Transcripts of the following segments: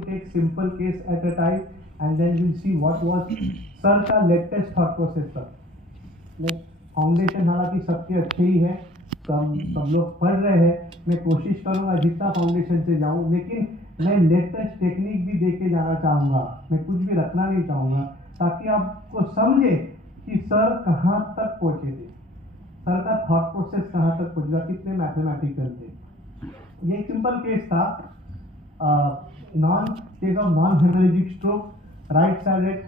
to take simple case at a time and then we'll see what was sir का latest thought process sir. Foundation हालांकि सबके अच्छे ही है, सब लोग पढ़ रहे हैं, मैं कोशिश करूंगा जितना फाउंडेशन से जाऊं, लेकिन मैं लेटेस्ट टेक्निक भी दे के जाना चाहूँगा, मैं कुछ भी रखना नहीं चाहूँगा ताकि आपको समझे कि सर कहाँ तक पहुँचे थे, सर का थॉट प्रोसेस कहाँ तक पहुँचा, कितने मैथमेटिकल थे। ये एक सिंपल केस था, case of non haemorrhagic stroke, right sided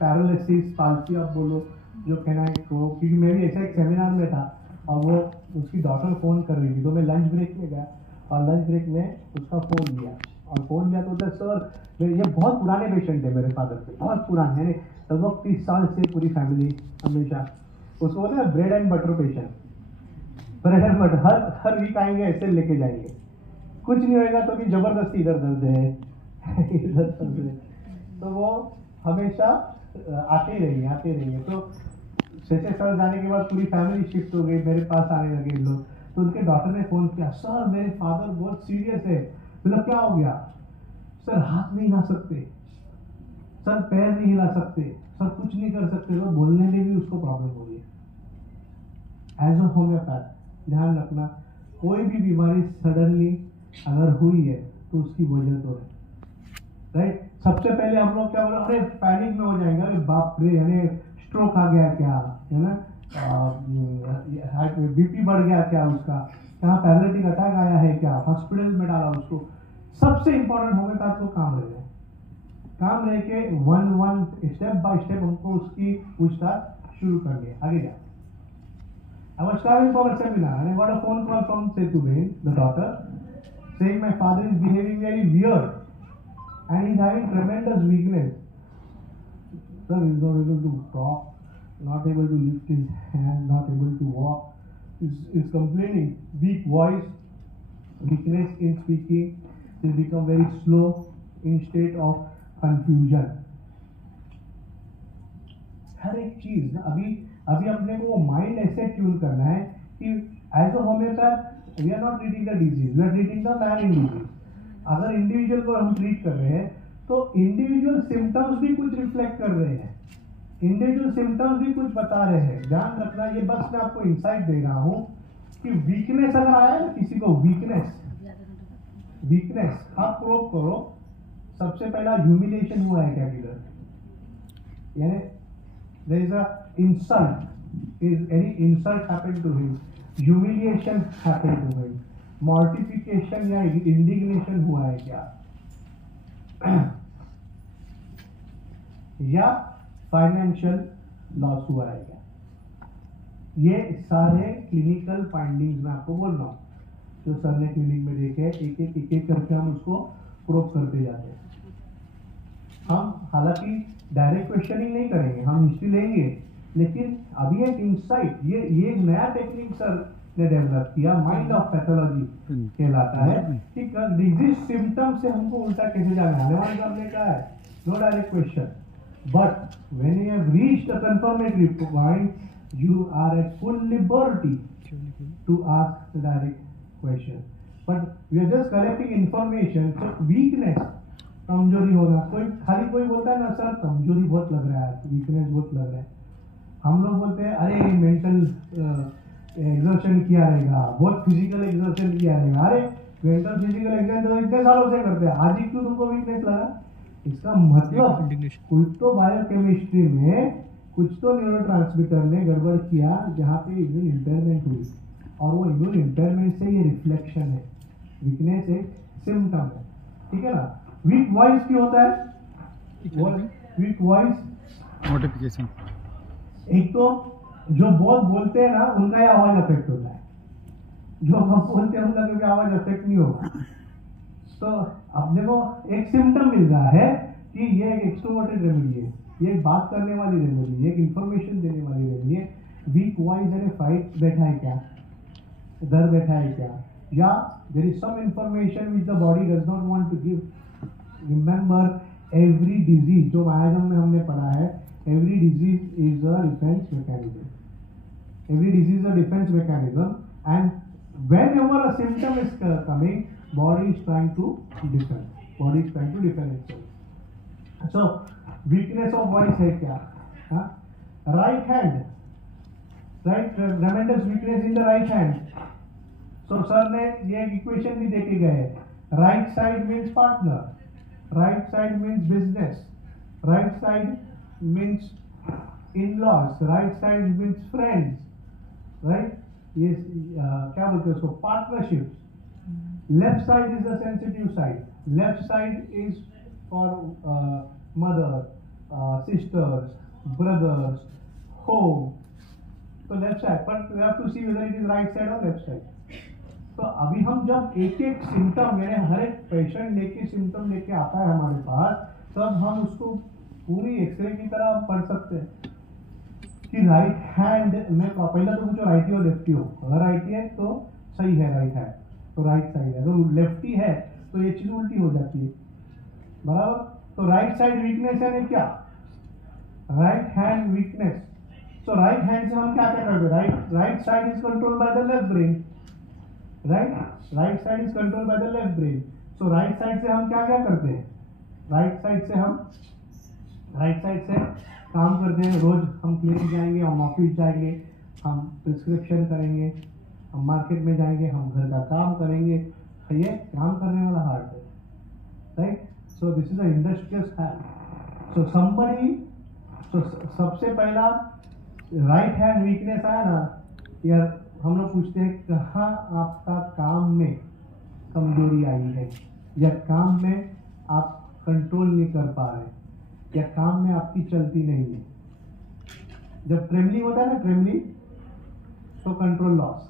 paralysis, palsy आप बोलो जो कहना है, क्योंकि मैं भी ऐसा एक सेमिनार में था और वो उसकी डॉटर फ़ोन कर रही थी, तो मैं लंच ब्रेक में गया और लंच ब्रेक में उसका फ़ोन लिया और फ़ोन लिया तो सर ये बहुत पुराने पेशेंट है मेरे फादर के, बहुत पुराने, यानी लगभग 30 साल से पूरी फैमिली हमेशा उसको बोलते हैं bread and butter patient, bread and butter हर वीक आएंगे ऐसे लेके जाएंगे, कुछ नहीं होएगा तो भी जबरदस्ती इधर दर्द है इधर दर्द है, तो वो हमेशा आते ही रहेंगे। तो जैसे सर जाने के बाद पूरी फैमिली शिफ्ट हो गई, मेरे पास आने लगे लोग, तो उनके डॉक्टर ने फोन किया, सर मेरे फादर बहुत सीरियस है। मतलब क्या हो गया? सर हाथ नहीं हिला सकते, सर पैर नहीं हिला सकते, सर कुछ नहीं कर सकते, तो बोलने में भी उसको प्रॉब्लम हो रही है। एज अ होम्योपैथ ध्यान रखना, कोई भी बीमारी सडनली अगर हुई है तो उसकी वजह तो है, राइट। सबसे पहले हम लोग क्या बोले, अरे पैनिक में हो जाएंगे, अरे बाप रे, यानी स्ट्रोक आ गया क्या, है ना, बीपी बढ़ गया क्या उसका, कहाँ पैरालिटिक अटैक आया है क्या, हॉस्पिटल में डाला उसको। सबसे इंपॉर्टेंट होम्योपैथ को काम रह के वन स्टेप बाय स्टेप हमको उसकी पूछताछ शुरू कर लिया, आगे जा। I was traveling for a seminar and I got a phone call from Setuben, the daughter, saying my father is behaving very weird and he's having tremendous weakness. Sir, he's not able to talk, not able to lift his hand, not able to walk. He's complaining, weak voice, weakness in speaking. He's become very slow, in state of confusion. हर एक चीज ना अभी अपने को mind ऐसे tune करना है कि as a homeopath we are not treating the disease, we are treating the man in disease. अगर इंडिविजुअल को हम ट्रीट कर रहे हैं तो इंडिविजुअल सिम्टम्स भी कुछ रिफ्लेक्ट कर रहे हैं, इंडिविजुअल सिम्टम्स भी कुछ बता रहे हैं। ध्यान रखना, ये बस मैं आपको इंसाइट दे रहा हूं कि वीकनेस अगर आया ना किसी को, वीकनेस आप प्रूव करो। सबसे पहला ह्यूमिलिएशन हुआ है क्या किधर, यानी there is a insult, is any insult happened to him, humiliation happened to him, mortification या indignation हुआ है क्या, या फाइनेंशियल लॉस हुआ है क्या। ये सारे क्लिनिकल फाइंडिंग्स मैं आपको बोल रहा हूँ जो सर ने क्लिनिक में देखे, एक एक करके हम उसको प्रूव करते जाते हैं। हम हालांकि डायरेक्ट क्वेश्चनिंग नहीं करेंगे, हम हिस्ट्री लेंगे, लेकिन अभी एक इंसाइट, ये नया टेक्निक सर ने डेवलप किया, माइंड ऑफ पैथोलॉजी कहलाता है, कि डिजीज सिम्टम से हमको उल्टा कैसे जाना। आने वाले हमने कहा है no direct question, but when you have reached a confirmatory point you are at full liberty to ask the direct question, but we are just collecting information. So weakness, कमजोरी होना, कोई बोलता है ना सर कमजोरी बहुत लग रहा है, वीकनेस बहुत लग रहा है, हम लोग बोलते हैं अरे मेंटल एक्सर्शन किया रहेगा, बहुत फिजिकल एक्सर्शन किया रहेगा। अरे मेंटल फिजिकल एक्सर्शन तो इतने सालों से करते हैं, आज ही क्यों तुमको वीकनेस लगा? इसका मतलब कुछ तो बायोकेमिस्ट्री में कुछ तो न्यूरोट्रांसमीटर ने गड़बड़ किया जहाँ पे इम्यून इम्पेयरमेंट हुई, और वो इम्यून इम्पेयरमेंट से ये रिफ्लेक्शन है, वीकनेस एक सिम्टम है, ठीक है ना। वीक वॉइस क्यों होता है? वीक वॉइस नोटिफिकेशन, एक तो जो बहुत बोलते हैं ना उनका ही आवाज अफेक्ट होता है, जो कम बोलते हैं उनका कभी आवाज अफेक्ट नहीं होगा। तो अपने को एक सिम्टम मिल रहा है कि ये एक एक्सट्रोवर्टेड रेमेडी है, ये एक बात करने वाली रेमेडी है, एक इंफॉर्मेशन देने वाली रेमेडी है। वीक वॉइस यानी फाइट बैठा है क्या, डर बैठा है क्या, या there is some information which the body does not want to give. Remember every disease, जो मायाजम में हमने पढ़ा है, every disease is a defense mechanism. Every disease is a defense mechanism, and whenever a symptom is coming, body is trying to defend. Body is trying to defend itself. So weakness of voice है क्या? Right hand, right, tremendous weakness in the right hand. So sir ने ये equation भी देके गए, right side means partner, right side means business, right side means in-laws, right side means friends, right, ये क्या बोलते हैं उसको, partnership. Left side is the sensitive side, left side is for mother, sisters, brothers, home. तो left side, but we have to see whether it is right side और left side. तो अभी हम जब एक एक सिम्टम, यानी हर एक पेशेंट लेके सिम्टम लेके आता है हमारे पास, तब हम उसको पूरी एक्सरे की तरह पढ़ सकते हैं कि राइट हैंड में पहले तो पूछो राइटी और लेफ्टी हो। अगर राइटी है तो सही है राइट हैंड, तो राइट साइड है। अगर लेफ्टी है तो ये चीज उल्टी हो जाती है, बराबर। तो राइट साइड वीकनेस है क्या? Right hand weakness. So right hand से हम क्या क्या करते हैं? Right side is controlled by the left brain, right side is controlled by the left brain. So right side से हम क्या क्या करते हैं? राइट साइड से काम करते हैं। रोज हम क्लिनिक जाएंगे, हम ऑफिस जाएंगे, हम प्रिस्क्रिप्शन करेंगे, हम मार्केट में जाएंगे, हम घर का काम करेंगे। ये काम करने वाला हार्ट है, right. So this is a industrious hand. So somebody, so सबसे पहला राइट हैंड वीकनेस आया ना, यार हम लोग पूछते हैं कहाँ आपका काम में कमजोरी आई है, या काम में आप कंट्रोल नहीं कर पा रहे, या काम में आपकी चलती नहीं है। जब ट्रेमलिंग होता है ना, ट्रेमलिंग, तो कंट्रोल लॉस।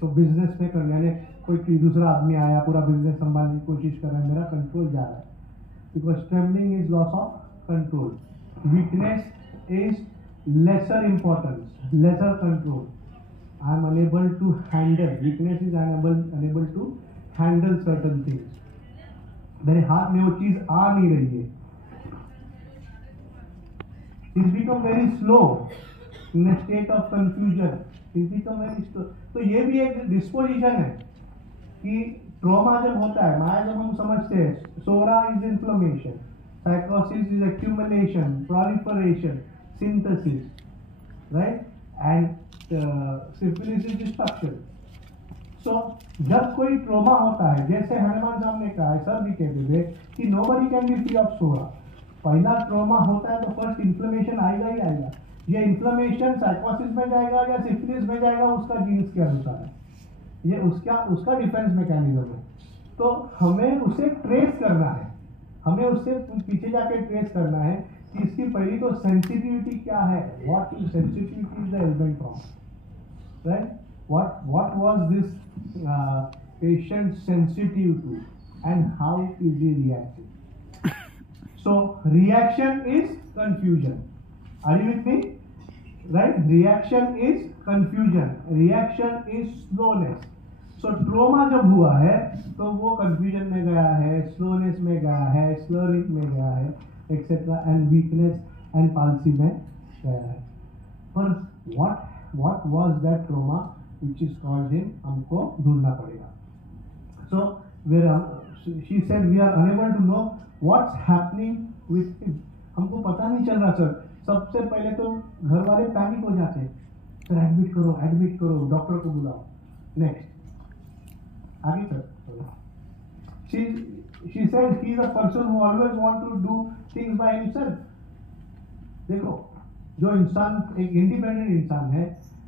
तो बिजनेस में करने वाले कोई दूसरा आदमी आया, पूरा बिजनेस संभालने की कोशिश कर रहा है, मेरा कंट्रोल जा रहा है, because trembling is loss of control. Weakness is lesser importance, lesser control. I am unable to handle. Weakness is I am unable to handle certain things. मेरे हाथ में वो चीज आ नहीं रही है. It's become very slow in a state of confusion. It's become very slow. तो ये भी एक डिस्पोजिशन है कि ट्रॉमा जब होता है, माया जब हम समझते हैं, psora is inflammation, sycosis is accumulation, proliferation, synthesis, right, and syphilis is destruction. So जब कोई ट्रोमा होता है, जैसे हनुमान साहब ने कहा है, सर भी कहते थे कि nobody can be free of सोरा। पहला ट्रोमा होता है तो फर्स्ट इन्फ्लेमेशन आएगा ही आएगा। ये इन्फ्लेमेशन साइकोसिस में जाएगा या सिफिलिस में जाएगा, उसका जीन्स के अनुसार है, ये उसका डिफेंस मैकेनिज्म है। तो हमें उसे ट्रेस करना है, हमें उससे पीछे जाके ट्रेस करना है कि इसकी पहली तो सेंसिटिविटी क्या है, what is sensitivity is the element from, right, what was this patient sensitive to and how is he reacting. So reaction is confusion, are you with me, right, reaction is confusion, reaction is slowness. So trauma जब हुआ है तो वो confusion में गया है, slowness में गया है, स्लरिंग में गया है, etcetera, and weakness and palsy में गया है। पर what was that trauma which is caused him, हमको ढूंढना पड़ेगा। So she said we are unable to know what's happening with him. हमको पता नहीं चल रहा सर। सबसे पहले तो घर वाले पैनिक हो जाते हैं, सर एडमिट करो, डॉक्टर को बुलाओ। नेक्स्ट आगे sir, she said he is a person who always want to do things by himself. देखो, जो इंसान एक इंडिपेंडेंट इंसान है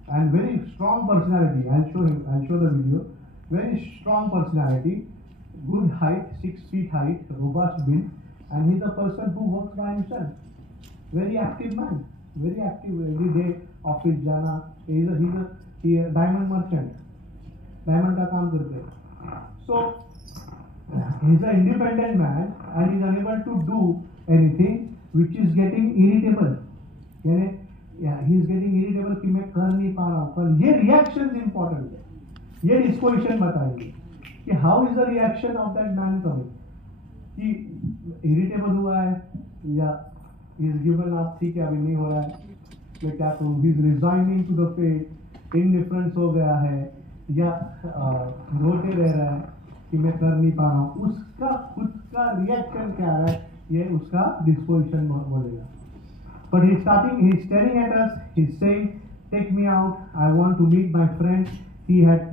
and very strong personality, I'll show the video, very strong personality, good height, 6 feet height, robust build, and he's a person who works by himself, very active man, very active, every day office जाना, he a diamond merchant, diamond का काम करते हैं। So he's an independent man and is unable to do anything which is getting irritable, यानी he is getting irritable कि मैं कर नहीं पा रहा हूँ। पर ये reactions important है, ये disposition बताएंगे कि how is the reaction of that man coming, कि irritable हुआ है या he is given up, ठीक है अभी नहीं हो रहा है, मैं क्या करूँ, he is resigning to the fate, indifference हो गया है, या रोते रह रहा है, कि मैं कर नहीं पा रहा हूँ, उसका खुद का रिएक्शन क्या है, ये उसका डिस्पोजिशन बोलेगा. But he's staring at us, he's saying, take me out, I want to meet my friend. He had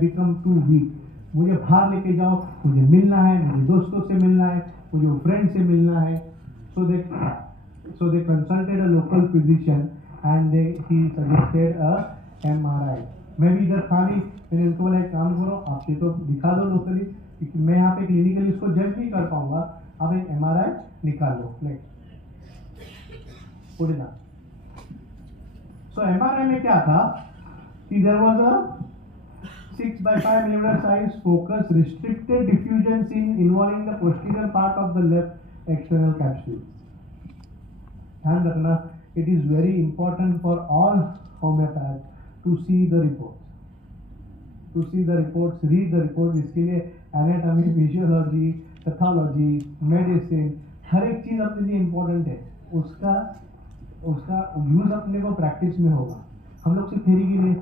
become too weak. मुझे बाहर लेके जाओ, मुझे मिलना है, मुझे दोस्तों से मिलना है, मुझे फ्रेंड से मिलना है. So they consulted a local physician and he suggested a MRI. मैं भी इधर खाली मैंने उनको बोला एक काम करो, आप ये तो दिखा दो लोकली, क्योंकि मैं यहाँ पे क्लिनिकली इसको जज नहीं कर पाऊंगा, आप एक MRI निकाल लो. Next put it up. So MRI में क्या था कि there was a 6 by 5 millimeter size focus restricted diffusion seen involving the posterior part of the left external capsule. ध्यान रखना, it is very important for all homeopaths to see the reports. To see the reports, read the reports. इसके लिए anatomy, physiology, pathology, medicine, हर एक चीज अपने लिए important है. उसका यूज अपने को प्रैक्टिस में होगा. हम लोग सिर्फ थ्योरी के लिए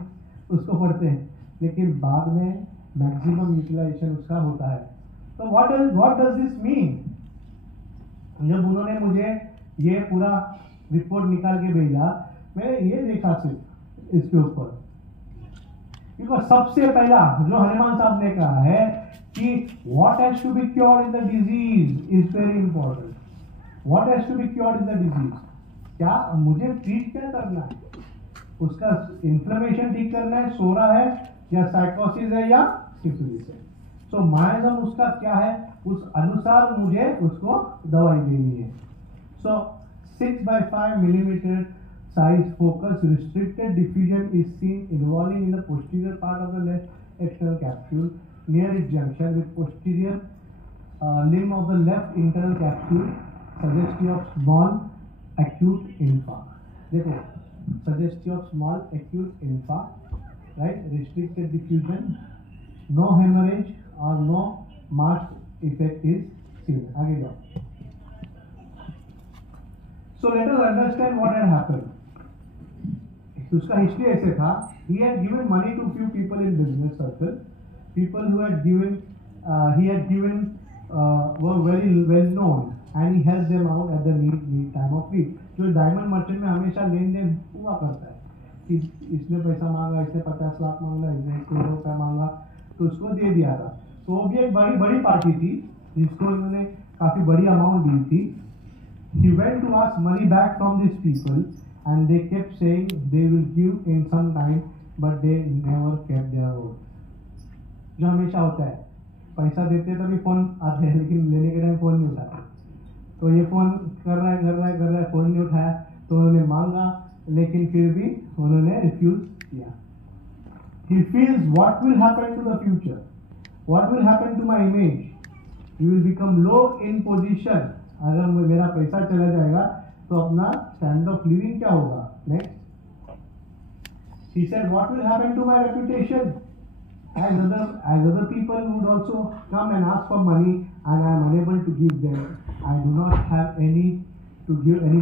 उसको पढ़ते हैं, लेकिन बाद में मैक्सिमम यूटिलाइजेशन उसका होता है. तो व्हाट डज दिस मीन? जब उन्होंने मुझे ये पूरा रिपोर्ट निकाल के भेजा, मैंने ये देखा सिर्फ इसके ऊपर, क्योंकि सबसे पहला जो हनुमान साहब ने कहा है कि what has to be cured in the disease is very important. What has to be cured in the disease, क्या मुझे ट्रीट क्या करना है, उसका इन्फ्लेमेशन ठीक करना है, सो रहा है या साइकोसिस है या सिफिलिस है. सो मायजम उसका क्या है, उस अनुसार मुझे उसको दवाई देनी है. सो 6 by 5 millimeter size focus restricted diffusion is seen involving in the posterior part of the left external capsule near its junction with posterior limb of the left internal capsule, suggestive of small acute infarct. देखो, suggestive of small acute infarct, right? Restricted diffusion, no hemorrhage or no mask effect is seen. आगे जाओ. So let us understand what had happened. उसका history ऐसे था, he had given money to few people in business circle. People who had given, he had given were very well known, and he helped them out at the need time of need. जो diamond merchant में हमेशा लेन then हुआ करता है कि इसने पैसा मांगा, इसने 50 लाख मांगा, इसने 1 करोड़ रुपया मांगा, तो उसको दे दिया था. तो वो भी एक बड़ी पार्टी थी जिसको इन्होंने काफी बड़ी अमाउंट दी थी. He went to ask money back from these people, and they kept saying they will give in some time, but they never kept their word. जो हमेशा होता है, पैसा देते तभी फोन आते हैं, लेकिन लेने के टाइम फोन नहीं उठाते. तो ये फोन कर रहा है, फोन नहीं उठाया, तो उन्होंने मांगा, लेकिन फिर भी उन्होंने रिफ्यूज किया. He feels what will happen to the future, what will happen to my image. You will become low in position. अगर मेरा पैसा चला जाएगा तो अपना स्टैंडर्ड ऑफ लिविंग क्या होगा. Next, he said what will happen to my reputation, as other people would also come and ask for money and I am unable to give them. I do not have any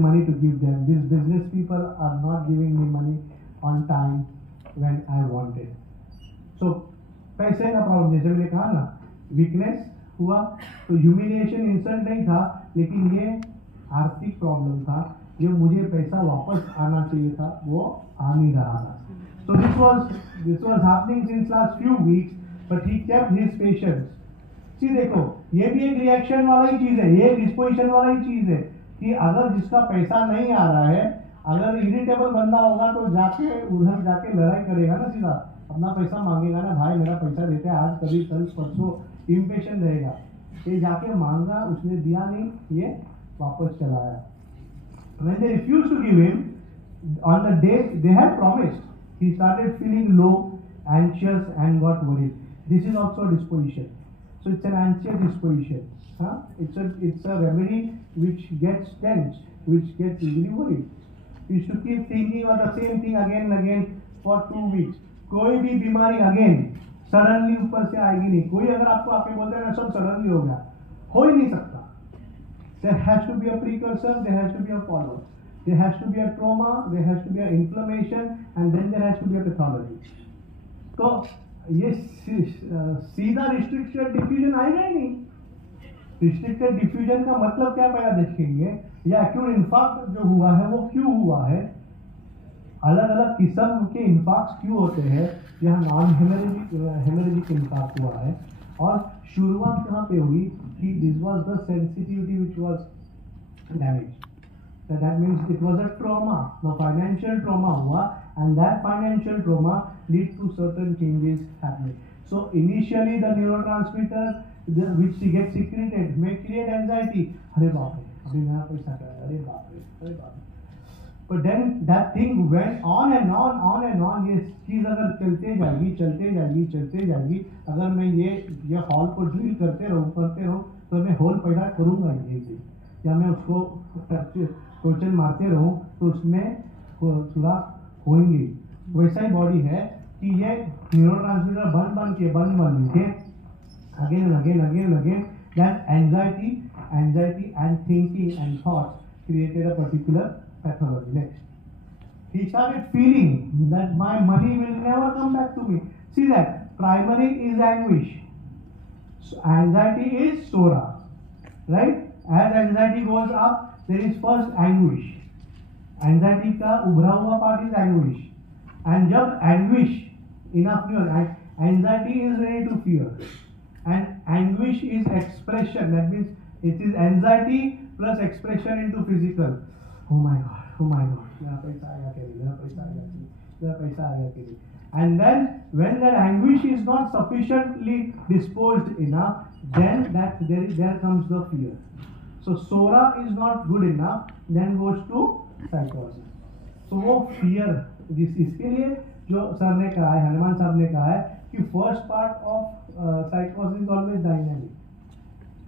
money to give them. These business people are not giving me money on time when I wanted. So पैसे का problem, जैसे मैंने कहा ना, weakness हुआ, तो humiliation insult नहीं था, लेकिन ये आर्थिक प्रॉब्लम था. जो मुझे पैसा वापस आना चाहिए था वो आ नहीं रहा था. So this was happening since last few weeks, but he kept his patience. See देखो, ये भी एक रिएक्शन वाला ही चीज है, ये डिस्पोजिशन वाला ही चीज है कि अगर जिसका पैसा नहीं आ रहा है, अगर इरिटेबल बंदा होगा तो उधर जाके लड़ाई करेगा ना, सीधा अपना पैसा मांगेगा ना, भाई मेरा पैसा देते आज, कभी कल परसों, इम्पेशेंट रहेगा. ये जाके मांगा, उसने दिया नहीं, ये वापस चला आया. When they refused to give him on the day they had promised, he started feeling low, anxious, and got worried. This is also a disposition. So it's an anxious disposition. It's a remedy which gets tense, which gets really worried. You should keep thinking of the same thing again and again for 2 weeks. कोई भी बीमारी again suddenly ऊपर से आएगी नहीं. कोई अगर आपको आके बोलते हैं ना सब सडनली हो गया, हो ही नहीं सकता. There has to be a precursor, there has to be a follow-up, there has to be a trauma, there has to be an inflammation, and then there has to be a pathology. तो ये सीधा restricted diffusion आएगा ही नहीं। Restricted diffusion का मतलब क्या पहला देखेंगे, या एक्यूट इन्फार्क्ट जो हुआ है वो क्यों हुआ है, अलग अलग किस्म के इन्फार्क्ट क्यों होते हैं, यहाँ नॉन हेमरेजिक इन्फार्क्ट हुआ है, और शुरुआत कहाँ पे हुई कि this was the sensitivity which was damage, that means it was a trauma, the financial trauma हुआ, and that financial trauma lead to certain changes happening. So initially the neurotransmitter which gets secreted may create anxiety, अरे बाप रे अभी मेरा पैसा क्या है, अरे बाप रे अरे बाप रे, but then that thing went on and on, ये चीज़ अगर चलते जाएगी, अगर मैं ये हॉल को ड्रिल करते रहूँ तो मैं होल पैदा करूँगा ही, या मैं उसको टोचन मारते रहूं तो उसमें सुराख होंगे। वैसा ही बॉडी है कि ये न्यूरोट्रांसमीटर बन के again that anxiety and thinking and thoughts created a particular pathology. Next, he started feeling that my money will never come back to me. See that primary is anguish, so anxiety is sora, right? As anxiety goes up, there is first anguish. Anxiety का उभरा हुआ part is anguish, and जब anguish enough नहीं होता, anxiety is ready to fear, and anguish is expression. That means it is anxiety plus expression into physical. Oh my god, मेरा पैसा आया के लिए, and then when that anguish is not sufficiently disposed enough, then there comes the fear. So sora is not good enough, then goes to psychosis. So वो fear, इसके लिए जो sir ने कहा है, हनुमान साहब ने कहा है कि first part of psychosis is always dynamic,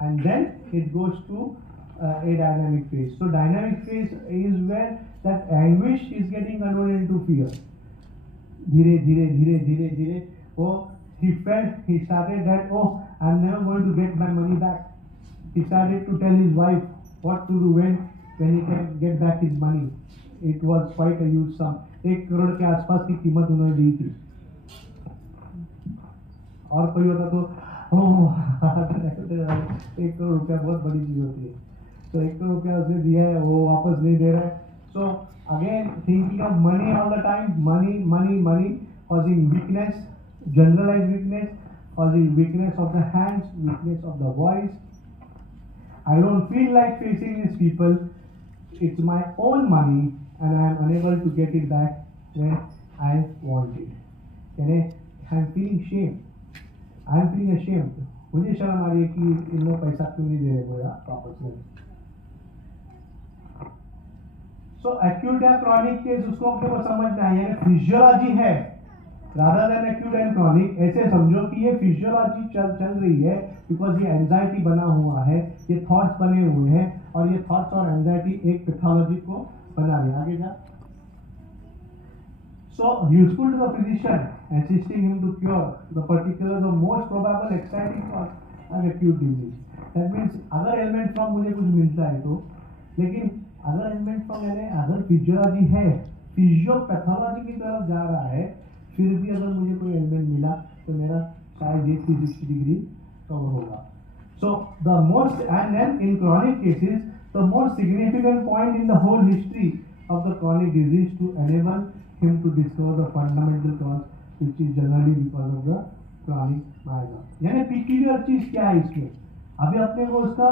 and then it goes to a dynamic phase. So dynamic phase is where that anguish is getting converted into fear. धीरे वो he started that, oh, I'm never going to get my money back. He started to tell his wife what to do when he can get back his money. It was quite a huge sum. 1 crore के आसपास की कीमत उन्होंने दी थी, और कोई होता तो 1 करोड़ रुपया बहुत बड़ी चीज होती है, तो 1 करोड़ रुपया उसने दिया है, वो वापस नहीं दे रहा है. So again thinking of money all the time, money causing weakness, generalized weakness, causing weakness of the hands, weakness of the voice. I don't feel like facing these people. It's my own money and I am unable to get it back when I want it. I'm feeling shame. I'm feeling ashamed. मुझे शर्म आ रही है कि इन लोग पैसा क्यों नहीं दे रहे मुझे वापस में. So acute या chronic केस उसको आपको समझना है, यानी फिजियोलॉजी है rather than acute and chronic. ऐसे समझो कि ये फिजियोलॉजी चल रही है बिकॉज ये एंजाइटी बना हुआ है, ये थॉट्स बने हुए हैं, और ये थॉट्स और एंजाइटी एक पैथोलॉजी को बना रहे हैं. आगे जा. So useful to the physician, assisting him to cure the particular, the most probable exciting cause of acute disease. That means अगर एलिमेंट फ्रॉम मुझे कुछ मिलता है तो, लेकिन अगर एलिमेंट फ्रॉम यानी अगर फिजियोलॉजी है, फिजियोपैथोलॉजी की तरफ जा रहा है, फिर भी अगर मुझे कोई एलिमेंट मिला तो मेरा शायद ये 360 डिग्री कवर होगा. So the most, and then in chronic cases, the most significant point in the whole history of the chronic disease to enable him to discover the fundamental cause, which is generally because of the chronic miasma. यानी peculiar चीज क्या है इसमें, अभी अपने को उसका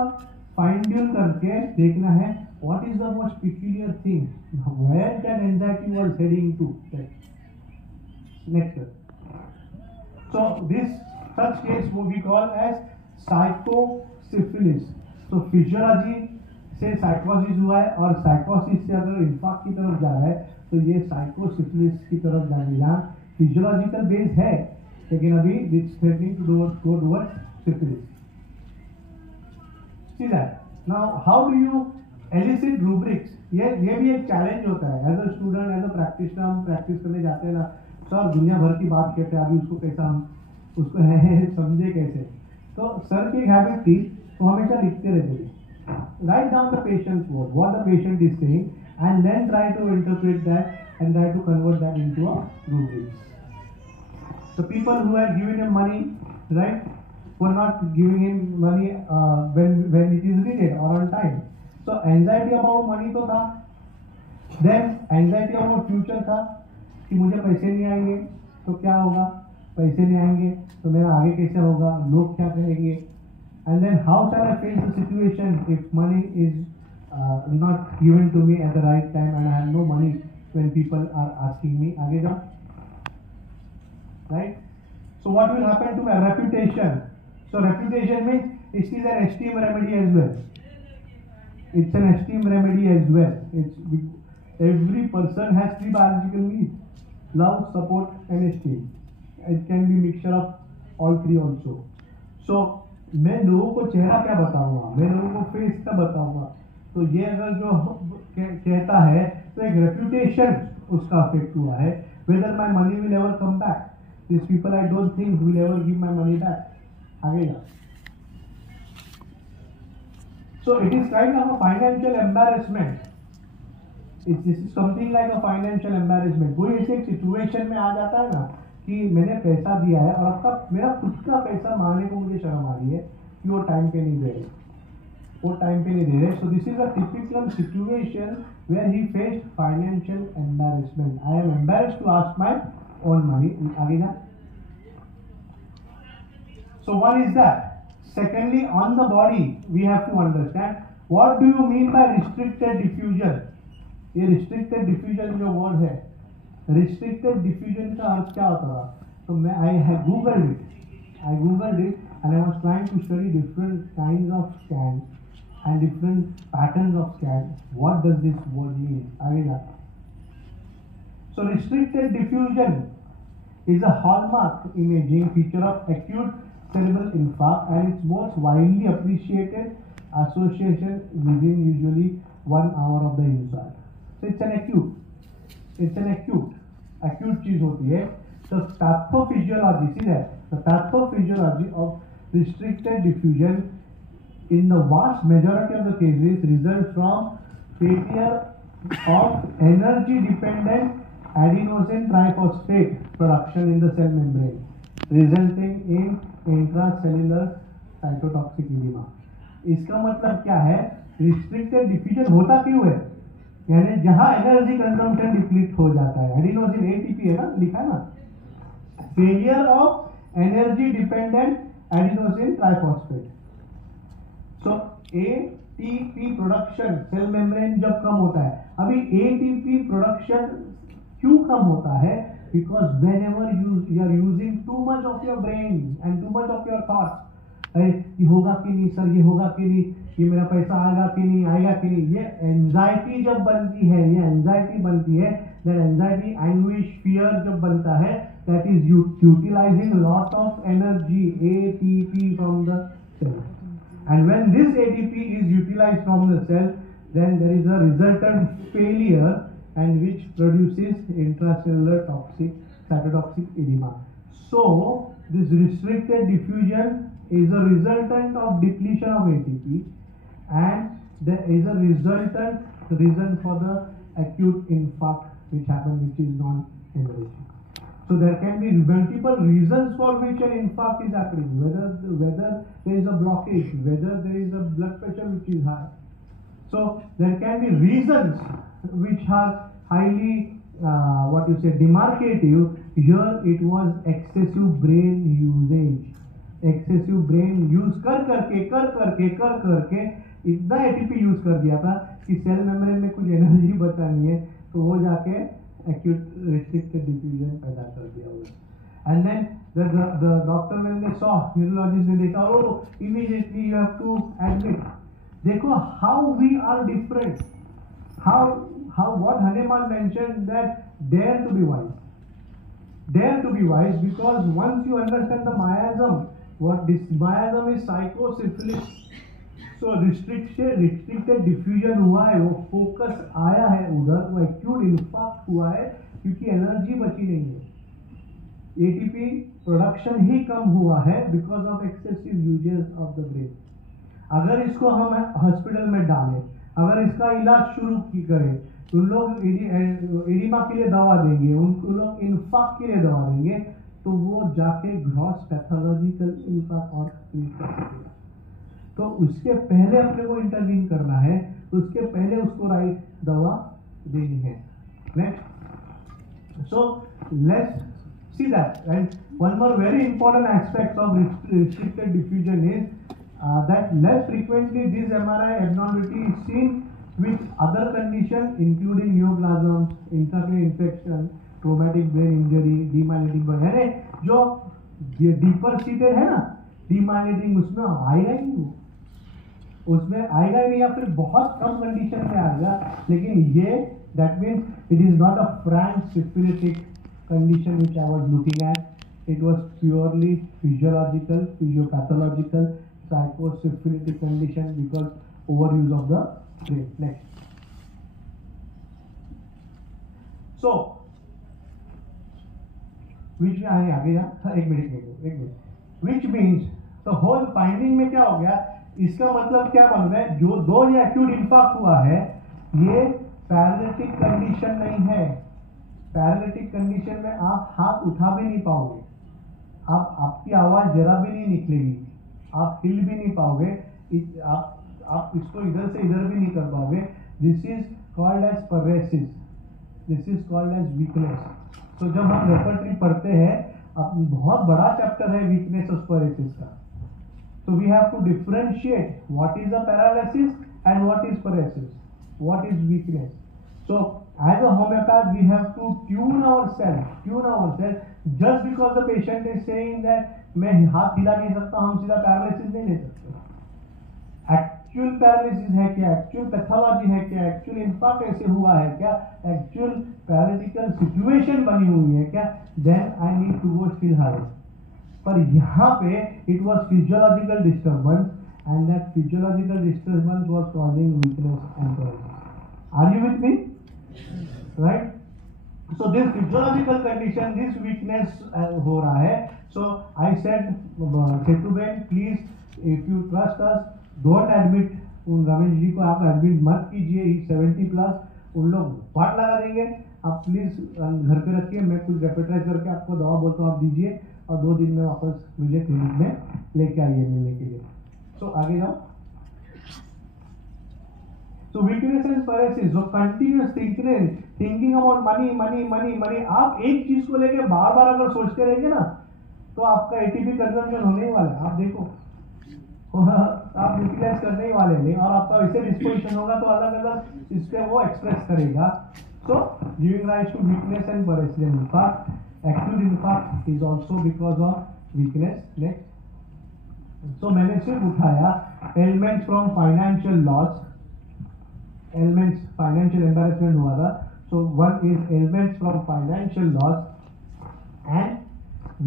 fine tune करके देखना है. What is the most peculiar thing? Where that anxiety was heading to? Next. So this such case will be called as psychosyphilis. So physiology से साइकोसिस हुआ है, और साइकोसिस से अगर इन्फार्क्ट की तरफ जा रहा है तो ये साइकोसिफिलिस की तरफ जाने, जहाँ फिजियोलॉजिकल बेस है लेकिन अभी it's threatening to go towards syphilis. See that. Now how do you elicit rubrics? ये भी एक चैलेंज होता है. As a student, as a practitioner, हम प्रैक्टिस करने जाते हैं ना, सर दुनिया भर की बात कहते हैं, अभी उसको कैसा हम उसको समझे कैसे. तो सर की एक हैबिट थी, तो हमेशा लिखते रहते थे. Write down the patient's word, what the patient is saying, and then try to interpret that and try to convert that into a rubric. The people who had given him money, right, were not giving him money when it is needed or on time. So anxiety about money तो था. Then anxiety about future था कि मुझे पैसे नहीं आएंगे तो क्या होगा, पैसे नहीं आएंगे तो मेरा आगे कैसे होगा, लोग क्या कहेंगे. And then how shall I face the situation if money is not given to me at the right time and I have no money when people are asking me. आगे जाओ. Right? So what will happen to my reputation? So reputation means it is an esteem remedy as well. It's an esteem remedy as well. Every person has three biological needs: love, support, and esteem. It can be mixture of all three also. So मैं लोगों को चेहरा क्या बताऊंगा, मैं लोगों को face क्या बताऊंगा. तो ये अगर जो कहता है तो एक रेपुटेशन उसका अफेक्ट हुआ है. Whether my money will ever come back. These people I don't think will ever give my money back. आगे जा. So it is kind of a financial embarrassment. This is something like a financial embarrassment. कोई ऐसे situation में आ जाता है ना कि मैंने पैसा दिया है और अब तक मेरा खुद का पैसा मांगने को मुझे शर्म आ रही है कि वो टाइम पे नहीं दे रहे, वो टाइम पे नहीं दे रहे. So this is a typical situation where he faced financial embarrassment. I am embarrassed to ask my own money. आगे जा. So what is that? Secondly, on the body we have to understand what do you mean by restricted diffusion. ये restricted diffusion जो word है, restricted diffusion का अर्थ क्या होता था? तो मैं I have googled it and I was trying to study different kinds of scans and different patterns of scans. What does this word mean? Avila. So restricted diffusion is a hallmark imaging feature of acute cerebral infarct and its most widely appreciated association within usually 1 hour of the insult. So it's an acute चीज होती है. The pathophysiology, see that the pathophysiology of restricted diffusion in the vast majority of the cases result from failure of energy dependent adenosine triphosphate production in the cell membrane, resulting in intracellular cytotoxic edema. इसका मतलब क्या है? restricted diffusion होता क्यों है? यानी जहां energy consumption deplete हो जाता है, एडिनोसिन एटीपी है ना, लिखा है ना, failure of energy dependent adenosine triphosphate. So ATP production cell membrane जब कम होता है, अभी एटीपी प्रोडक्शन क्यों कम होता है? Because whenever you are using too much of your brain and too much of your thoughts. अरे ये होगा कि नहीं सर, ये होगा कि नहीं, ये मेरा पैसा आएगा कि नहीं, आएगा कि नहीं, ये एंजाइटी जब बनती है, ये एंजाइटी बनती है, दैट एंजाइटी, एंग्विश, फियर जब बनता है, that is utilising lot of energy ATP from the cell. And when this ATP is utilised from the cell, then there is a resultant failure and which produces intracellular toxic cytotoxic edema. So this restricted diffusion is a resultant of depletion of ATP and there is a resultant reason for the acute infarct which happens, which is non-hemorrhagic. So there can be multiple reasons for which an infarct is happening, whether there is a blockage, whether there is a blood pressure which is high. So there can be reasons which are highly demarcative. Here it was excessive brain usage. Excessive brain use कर करके इतना ATP use कर दिया था कि cell membrane में कुछ energy बचा नहीं है, तो वो जाके एक्यूट रिस्ट्रिक्टेड डिफ्यूजन पैदा कर दिया होगा. And then the doctor when they saw, neurologist ने देखा, oh immediately you have to admit. देखो how we are different, how what Hahnemann mentioned, that dare to be wise, because once you understand the miasm, what this miasm is psychosyphilis. So restricted diffusion हुआ है, वो focus आया है उधर, वो acute infarct हुआ है क्योंकि एनर्जी बची नहीं है, एटीपी प्रोडक्शन ही कम हुआ है because of excessive uses of the brain. अगर इसको हम हॉस्पिटल में डालें, अगर इसका इलाज शुरू करें, उन लोग एडिमा के लिए दवा देंगे, उनको लोग इन्फार्क्ट के लिए दवा देंगे, तो वो जाके ग्रॉस पैथोलॉजिकल इम्पैक्ट और क्रिएट कर सकेगा। तो उसके पहले अपने को इंटरवीन करना है, उसके पहले उसको राइट दवा देनी है। Next, so let's see that, right. One more very important aspect of restricted diffusion is that less frequently this MRI abnormality is seen with other conditions including neoplasms, intraocular infection, traumatic brain injury, demyelinating brain, यानी जो deeper seated है ना demyelinating, उसमें आएगा ही नहीं, उसमें आएगा ही नहीं, या फिर बहुत कम कंडीशन में आएगा। लेकिन ये that means it is not a frank syphilitic condition which I was looking at. It was purely physiological, physiopathological, psychosyphilitic condition because overuse of the brain. Next. So, which आगे जा, एक minute, which means the whole finding में क्या हो गया, इसका मतलब क्या बन रहा है, जो दो ये acute infarct हुआ है, ये पैरालिटिक कंडीशन नहीं है। पैरालिटिक कंडीशन में आप हाथ उठा भी नहीं पाओगे, आपकी आवाज जरा भी नहीं निकलेगी, आप हिल भी नहीं पाओगे, आप इसको इधर से इधर भी नहीं कर पाओगे। This is called as paresis, this is called as weakness. तो जब हम रेपर्टरी पढ़ते हैं, बहुत बड़ा चैप्टर है वीकनेस ऑफ पैरेसिस का। So we have to differentiate what is a paralysis and what is paresis, what is weakness. So as a homeopath, we have to tune ourselves. Just because the patient is saying that मैं हाथ हिला नहीं सकता, हम सीधा paralysis नहीं ले सकते। एक्चुअल पैरालिसिस है क्या, एक्चुअल पैथोलॉजी है क्या, एक्चुअल इन्फार्क्ट ऐसे हुआ है क्या, एक्चुअल पैरालिटिकल सिचुएशन बनी हुई है क्या, then I need to go still higher. पर यहाँ पे it was physiological disturbance and that physiological disturbance was causing weakness and paralysis. Are you with me, right? So this physiological condition, this weakness हो रहा है। So I said, सेतुबेन please if you trust us, don't admit उन रमेश जी को आप admit मत कीजिए, 70+, उन लोग पार्ट लगा देंगे। आप प्लीज घर पे रखिए, मैं कुछ रेपेटाइज करके आपको दवा बोलता हूँ, आप दीजिए और 2 दिन में वापस मुझे क्लिनिक में लेके आइए मिलने के लिए। So आगे जाओ। So weakness and paralysis, so continuous thinking about money। आप एक चीज को लेके बार बार अगर सोचते रहेंगे ना, तो आपका एटीपी कंजम्पशन होने ही वाला है। आप देखो, आप यूटिलाइज करने ही वाले नहीं, और आपका वैसे डिस्पोजिशन होगा तो अलग अलग इस पे वो एक्सप्रेस करेगा। So giving rise to weakness and paralysis and infarct. Acute infarct is also because of weakness. Next. So मैंने सिर्फ उठाया ailments from financial loss, ailments financial embarrassment हुआ था। So one is ailments from financial loss and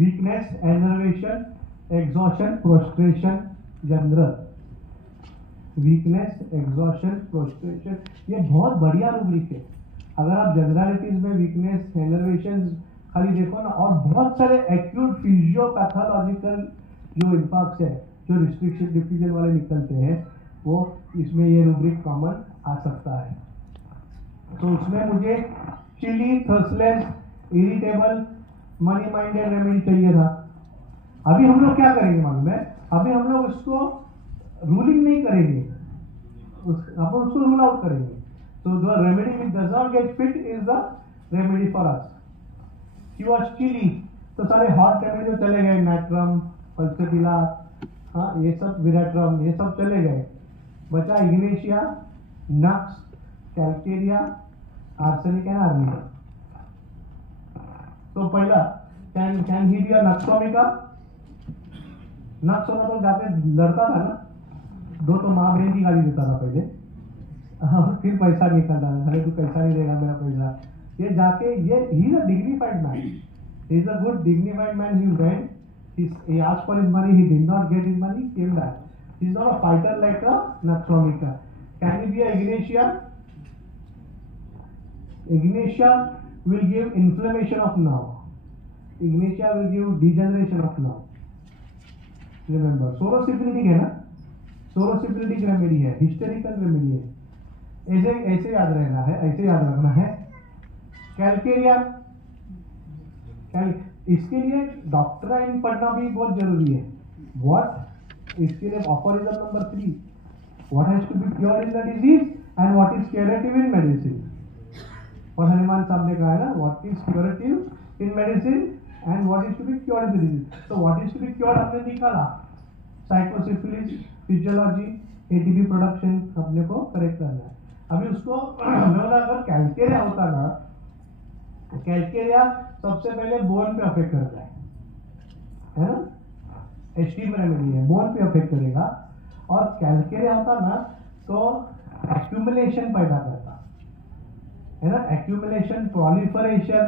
weakness, enervation, exhaustion, prostration, general. weakness, exhaustion, prostration, ये बहुत बढ़िया rubric है। अगर आप जनरलिटीज में weakness, enervation खाली देखो ना, और बहुत सारे acute physiopatological जो इन्फार्क्ट्स है, जो रिस्ट्रिक्शन डिफ्यूजन वाले निकलते हैं, वो इसमें ये रूब्रिक कॉमन आ सकता है। तो उसमें मुझे chilly, thirstless, irritable, money minded remedy चाहिए था। अभी हम लोग क्या करेंगे मालूम है, अभी हम लोग उसको रूलिंग नहीं करेंगे, अपन उसको रूल आउट करेंगे। तो the remedy which does not get fit is the remedy for us. He was chilly, तो सारे हॉट रेमेडी जो चले गए, नैट्रम, पल्सेटिला, हाँ ये सब, विराट्रम, ये सब चले गए। बचा Ignatia, nux, calcarea, arsenic and arnica. तो पहला can he be a nux vomica. नक्स होना तो जाके लड़ता था ना, 2 तो माँ बहन की गाली देता था पहले, और फिर पैसा निकलता था, अरे तू पैसा नहीं देगा मेरा पैसा। ये जाके ये he is a dignified man, he is a good dignified man. He went, he asked for his money, he did not get his money, came back. He is not a fighter like a Naxomica. Can he be a Ignatia? Ignatia will give inflammation of nerve. Ignatia will give degeneration of nerve. Remember, sorosyphilitic है ना, sorosyphilitic remedy है, hysterical remedy है। ऐसे ऐसे याद रहना है, ऐसे याद रखना है। कैल्केरिया, इसके लिए डॉक्ट्राइन पढ़ना भी बहुत जरूरी है. व्हाट इसके लिए aphorism number 3, what has to be cured in the disease and what is curative in medicine. और हनुमान साहब ने कहा है ना, what is curative in medicine and what is to be cured in the disease. तो what is to be cured हमने निकाला, साइकोसिफिलिस, physiology, ATP production अपने को करेक्ट करना है. अभी उसको मैं बोला अगर कैल्केरिया होता ना, कैल्केरिया सबसे पहले बोन पे अफेक्ट करता है ना, एक्सट्रीम रेमेडी है, बोन पे अफेक्ट करेगा. और कैल्केरिया होता ना तो एक्यूमुलेशन पैदा करता है ना, एक्यूमुलेशन, प्रोलिफरेशन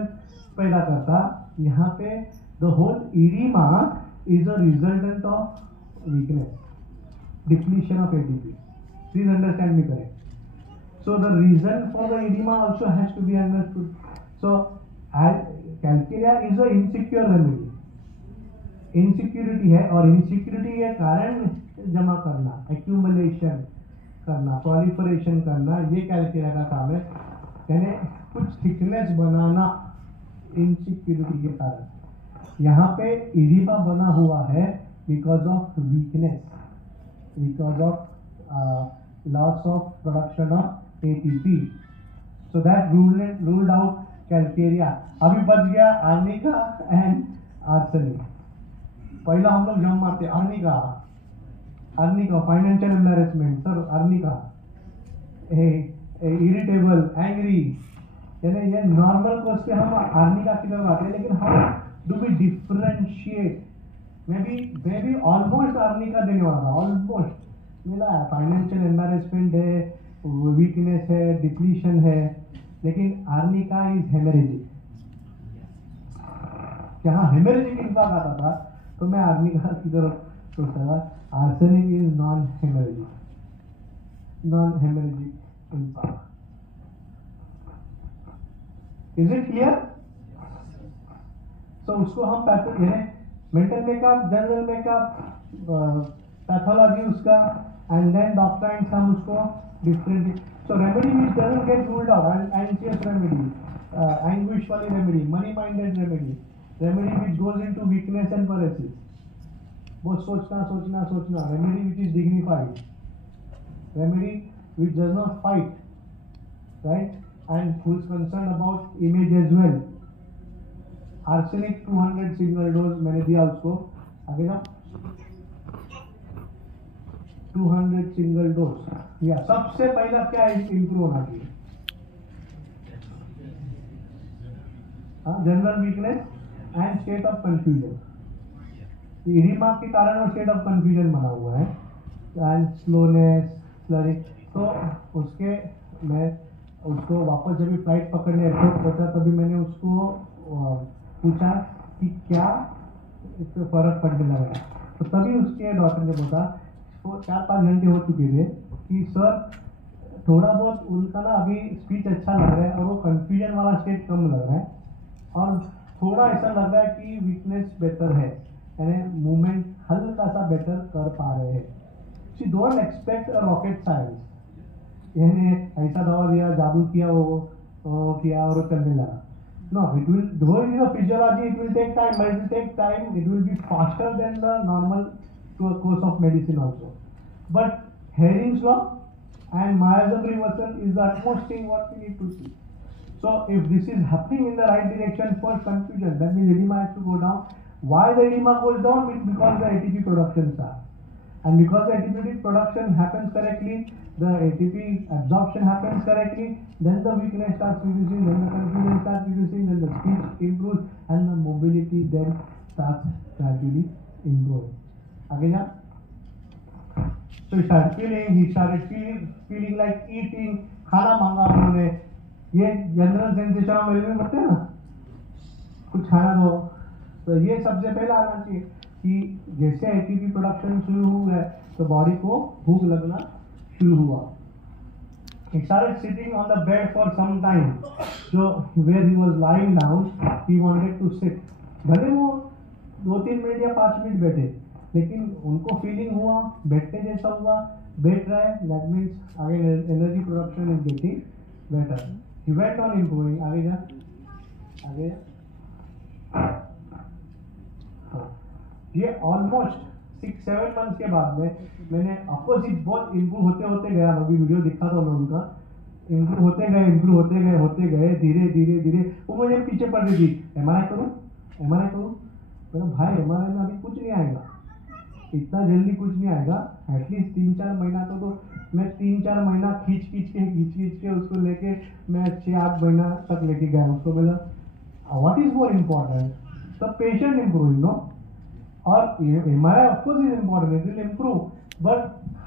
पैदा करता. यहाँ पे the whole oedema is a resultant of weakness, depletion of ATP. Please understand me correct. So the reason for the edema also has to be understood. So calcarea is a insecure remedy. Insecurity है और insecurity के कारण जमा करना, accumulation करना, proliferation करना, ये calcarea का काम है. यानी कुछ thickness बनाना insecurity के कारण. यहाँ पे edema बना हुआ है because of weakness, because of loss of production of ATP. So that ruled out calcarea. अभी बच गया आर्निका and arsenic. पहला हम लोग जम मारते arnica, financial embarrassment, sir arnica, irritable, angry, यानी ये नॉर्मल कोर्स पे हम आर्निका की तरफ आते हैं. लेकिन हम डू वी डिफरेंशिएट, मैं भी ऑलमोस्ट आर्निका देने वाला था, ऑलमोस्ट मिला है. फाइनेंशियल एम्बैरेसमेंट है, वीकनेस है, डिप्लीशन है, लेकिन आर्निका इज हेमरेजिक. जहाँ हेमरेजिक इम्पैक्ट आता था तो मैं आर्निका की तरफ सोचता था. Arsenic is non haemorrhagic impact. Is it clear? तो उसको हम mental makeup, general makeup, pathology उसका, एंड देन डॉक्ट्राइन्स हम उसको different. So remedy which doesn't get ruled out, anxious remedy, anguish वाली remedy, money minded remedy, remedy which goes into weakness and paralysis, वो सोचना. Remedy which is dignified, remedy which does not fight, right, and who is concern about image as well. Arsenic 200 single dose मैंने दिया उसको, आगे जाओ. 200 single dose. या सबसे पहला क्या इंप्रूव होना चाहिए? General weakness and state of confusion. Oedema के कारण और स्टेट ऑफ कंफ्यूजन बना हुआ है, एंड स्लोनेस, स्लरिंग. तो उसके मैं उसको वापस जब भी फ्लाइट पकड़ने एयरपोर्ट पहुंचा तभी मैंने उसको पूछा कि क्या इससे फर्क पड़ने लगा. तो तभी उसके डॉक्टर ने बोला, 4-5 घंटे हो चुके थे, कि सर थोड़ा बहुत उनका ना अभी स्पीच अच्छा लग रहा है और वो कंफ्यूजन वाला स्टेट कम लग रहा है, और थोड़ा ऐसा लग रहा है कि वीकनेस बेटर है, यानी मूवमेंट हल्का सा बेटर कर पा रहे हैं. See don't expect a rocket science, यानी ऐसा दवा दिया, जादू किया, वो किया और चलने लगा. No, it will, though it is a physiology, it will take time, but it will take time, it will be faster than the normal course of medicine also. But Hering's law and miasm reversal is the utmost thing what we need to see. So if this is happening in the right direction for confusion, that means edema has to go down. Why the edema goes down? It's because the ATP productions are. And because the ATP production happens correctly, the ATP absorption happens correctly, then the weakness starts reducing, then the confusion starts reducing, then the speech improves, and the mobility then starts gradually improving. Again, so he started feeling like eating. खाना मांगा उन्होंने. ये general sensation मेरे में होते हैं ना, कुछ खाना दो. तो ये सबसे पहला आना चाहिए कि जैसे एटीपी प्रोडक्शन शुरू हुआ है तो बॉडी को भूख लगना शुरू हुआ. He started sitting on the bed for some time. So where he was lying down, he wanted to sit. भले वो 2-3 मिनट या 5 मिनट बैठे, लेकिन उनको फीलिंग हुआ, बैठने जैसा हुआ, बैठ रहा है, that means again energy production is getting better. He went on improving. आगे जा. ये ऑलमोस्ट 6-7 मंथ्स के बाद में मैंने अपोजिट बहुत इम्प्रूव होते होते गया, अभी वीडियो दिखा था मैं उनका, इम्प्रूव होते गए धीरे धीरे धीरे। वो मुझे पीछे पड़ रही थी, एमआरआई करूँ मैंने भाई एमआरआई में अभी कुछ नहीं आएगा, इतना जल्दी कुछ नहीं आएगा, एटलीस्ट 3-4 महीना तो मैं 3-4 महीना खींच के उसको लेके मैं 6-8 महीना तक लेके गया उसको। बोला what is more important, the patient improving no, और MRI of course is important, it will improve, but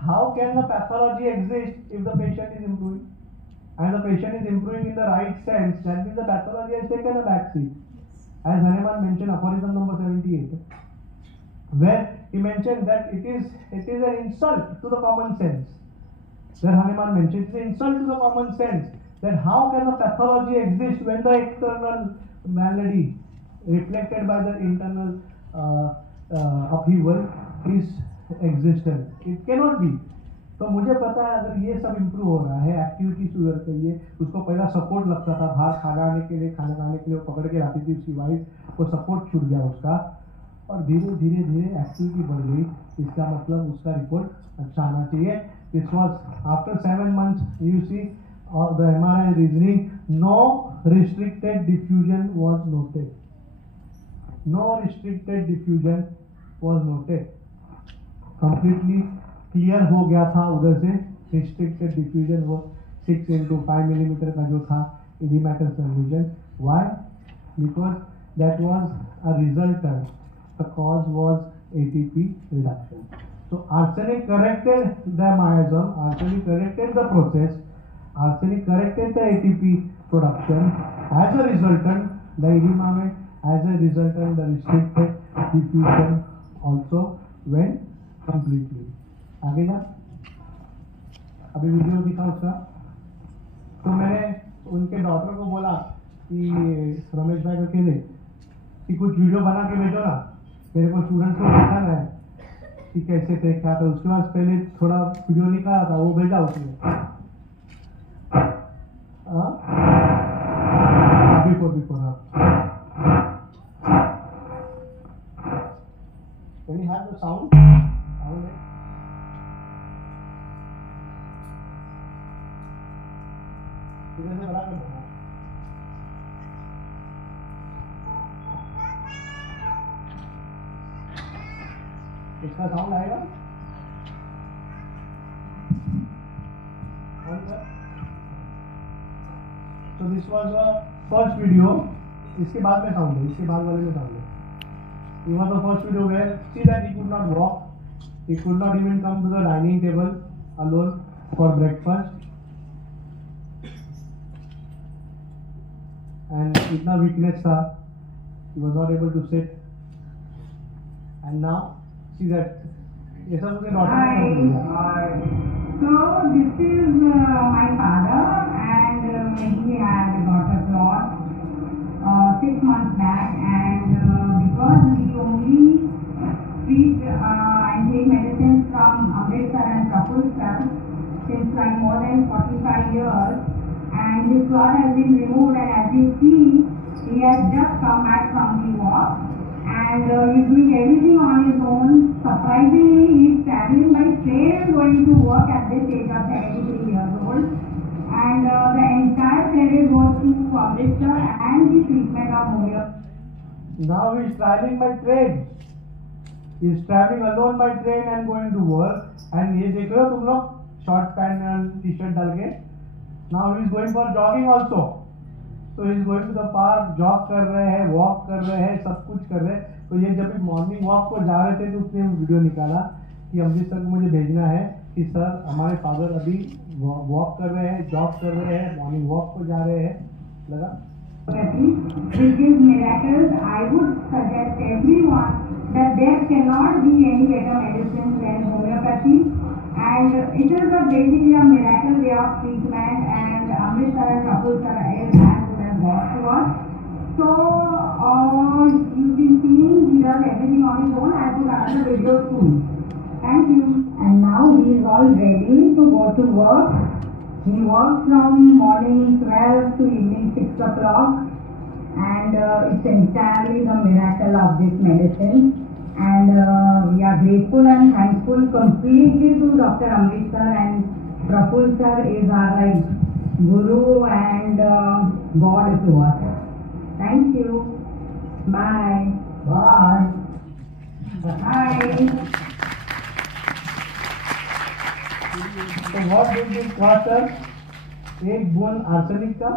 how can the pathology exist if the patient is improving, and the patient is improving in the right sense, that means the pathology has taken a back seat. As Hahnemann mentioned, aphorism number 78, where he mentioned that it is an insult to the common sense. Where Hahnemann mentioned it is an insult to the common sense that how can the pathology exist when the external malady reflected by the internal upheaval is existent. It cannot be. तो मुझे पता है अगर ये सब improve हो रहा है, एक्टिविटी सुधर चाहिए, उसको पहला सपोर्ट लगता था, बाहर खाना खाने के लिए वो पकड़ के लाती थी उसकी वाइफ, वो सपोर्ट छूट गया उसका, और धीरे धीरे एक्टिविटी बढ़ गई, इसका मतलब उसका रिपोर्ट अच्छा आना चाहिए। This was after 7 months, you see the MRI reasoning, no restricted diffusion was noted, completely clear हो गया था उधर से। रिस्ट्रिक्टेड डिफ्यूजन वो 6x5 मिलीमीटर का जो था इडिमेटर solution, why, because that was a resultant, the cause was ATP reduction. So arsenic corrected the miasm, arsenic corrected the process, arsenic corrected the ATP production. As a resultant, the edema में, as a resultant, the restricted diffusion also went completely. आगे जा, अभी video दिखा उसका। तो मैंने उनके doctor को बोला कि रमेश भाई को कह दे कि कुछ वीडियो बना के भेजो ना, मेरे को स्टूडेंट्स को दिखाना है कि कैसे थे क्या था। उसके बाद पहले थोड़ा वीडियो निकाला था, वो भेजा उसने बिफोर हाँ। Can you have the sound? इधर से बड़ा कर देना। इसका साउंड आएगा? तो this was the first video, इसके बाद में साउंड है, इसके बाद वाले में साउंड है। ये was the first video where see that he could not walk, he could not even come to the dining table alone for breakfast, and इतना weakness था, he was not able to sit, and now see that ये सब मुझे doctor ने बताया। So this is my father, and he had got a clot 6 months back, and because we only treat and take medicines from Amritsar and Kapulsar since like more than 45 years, and his clot has been removed, and as you see, he has just come back from the walk, and he's doing everything on his own. Surprisingly, he's traveling by train going to work at this age of 73 years old, and the entire credit goes to Amritsar and the treatment of homeopathy. Now he is traveling by train. He is traveling alone by train and going to work, and ये देख रहे हो तुम लोग, short pant and T-shirt डाल के। Now he is going for jogging also. So he is going to the park, jog कर रहे हैं, वॉक कर रहे हैं, सब कुछ कर रहे हैं। तो ये जब मॉर्निंग वॉक को जा रहे थे तो उसने वीडियो निकाला कि अमृतसर को मुझे भेजना है कि सर हमारे फादर अभी वॉक कर रहे हैं, जॉग कर रहे हैं, मॉर्निंग वॉक को जा रहे हैं। लगा Which is miracles. I would suggest everyone that there cannot be any better medicine than homeopathy, and it is basically a miracle way of treatment, and Amritsar and Kapulsar is as good as God to us. So you've been seeing he does everything on his own. I put another video soon. Thank you. And now he is all ready to go to work. He works from morning 12 to evening 6 o'clock, and it's entirely the miracle of this medicine. and we are grateful and thankful completely to Dr. Amrit sir, and Praful sir is our like guru and God to us. Thank you. Bye. Bye. Bye. So what did this water? एक बूंद arsenic का